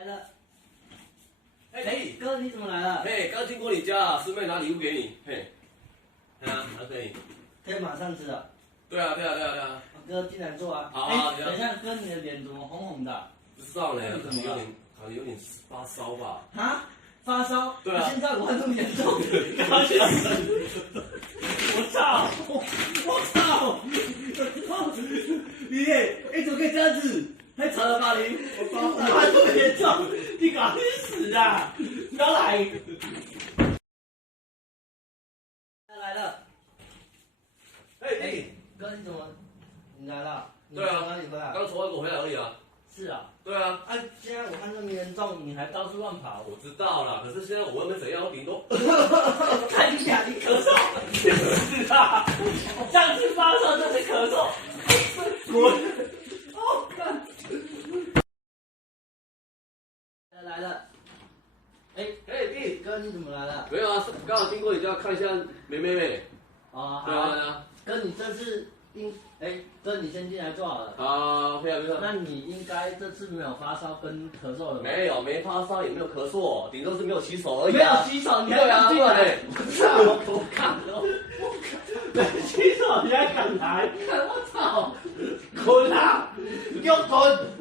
来了。哎，哥，你怎么来了？嘿，刚经过你家，师妹拿礼物给你，嘿，啊，还可以。可以马上吃了。对啊。哥，进来坐啊。好啊等一下，哥，你的脸怎么红红的？不知道呢，怎么了？可能有点发烧吧。啊？发烧？对啊。现在我这么严重？高兴我操！我操！你怎么可以这样子？太扯了吧你！你还这么严重？你赶紧死啊！不要来！来了。哎，哥，你怎么？你来了？对啊。从哪里回来？刚从外国回来而已啊。是啊。对啊。现在我看这么严重，你还到处乱跑。我知道啦，可是现在我又没怎样，我顶多看一下你咳嗽，是啊，上次发烧就是咳嗽，滚！哦，看，来了，哎，弟，哥你怎么来了？没有啊，刚好经过你家看一下梅妹妹。哦，对啊。哥你这次哥你先进来坐好了。啊，OK 啊，没错。那你应该这次没有发烧跟咳嗽了吧？没有，没发烧，也没有咳嗽，顶多是没有洗手而已。没有洗手，你还敢进来？我操！我看哦，没洗手你还敢来？我操！滚啊！给我滚！